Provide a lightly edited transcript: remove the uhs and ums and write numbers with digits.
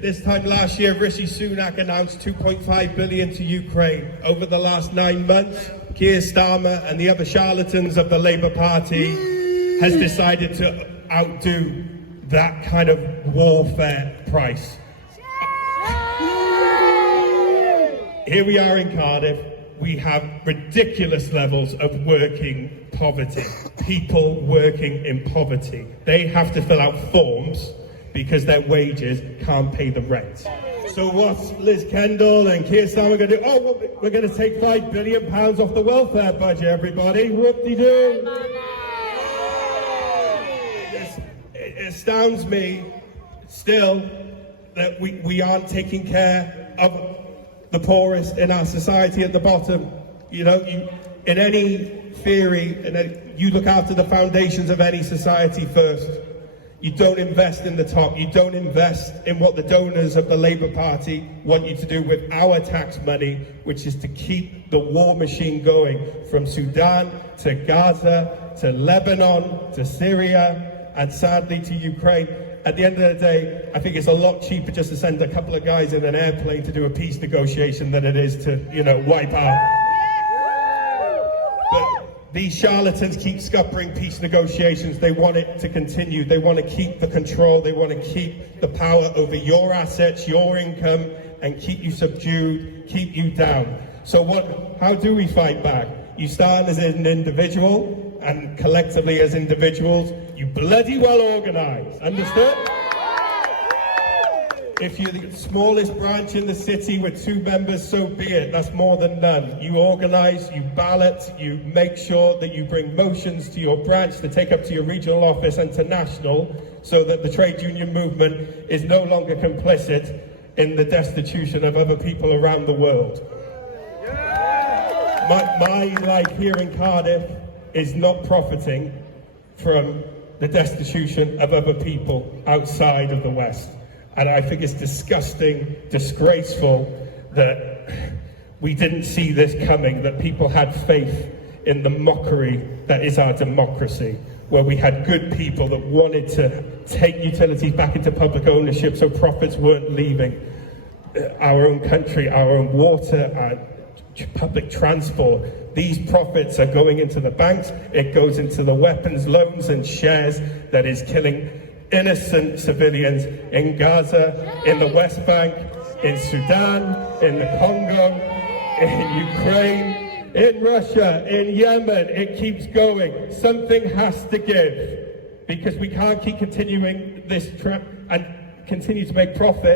This time last year, Rishi Sunak announced 2.5 billion to Ukraine. Over the last 9 months, Keir Starmer and the other charlatans of the Labour Party has decided to outdo that kind of warfare price. Here we are in Cardiff. We have ridiculous levels of working poverty. People working in poverty. They have to fill out forms because their wages can't pay the rent. So what's Liz Kendall and Keir Starmer going to do? Oh, well, we're going to take £5 billion off the welfare budget, everybody. Whoop-de-doo. It astounds me still that we aren't taking care of the poorest in our society at the bottom. You know, in any theory, you look after the foundations of any society first. You don't invest in the top. You don't invest in what the donors of the Labour Party want you to do with our tax money, which is to keep the war machine going from Sudan to Gaza to Lebanon to Syria and sadly to Ukraine. At the end of the day, I think it's a lot cheaper just to send a couple of guys in an airplane to do a peace negotiation than it is to, wipe out. But these charlatans keep scuppering peace negotiations. They want it to continue. They want to keep the control. They want to keep the power over your assets, your income, and keep you subdued, keep you down. So how do we fight back? You start as an individual, and collectively as individuals, you bloody well organise. Understood? If you're the smallest branch in the city with 2 members, so be it. That's more than none. You organise, you ballot, you make sure that you bring motions to your branch to take up to your regional office and to national, so that the trade union movement is no longer complicit in the destitution of other people around the world. My life here in Cardiff is not profiting from the destitution of other people outside of the West. And I think it's disgusting, disgraceful that we didn't see this coming, that people had faith in the mockery that is our democracy, where we had good people that wanted to take utilities back into public ownership so profits weren't leaving our own country, our own water, our public transport. These profits are going into the banks, it goes into the weapons, loans and shares that is killing innocent civilians in Gaza, in the West Bank, in Sudan, in the Congo, in Ukraine, in Russia, in Yemen. It keeps going. Something has to give, because we can't keep continuing this trap and continue to make profit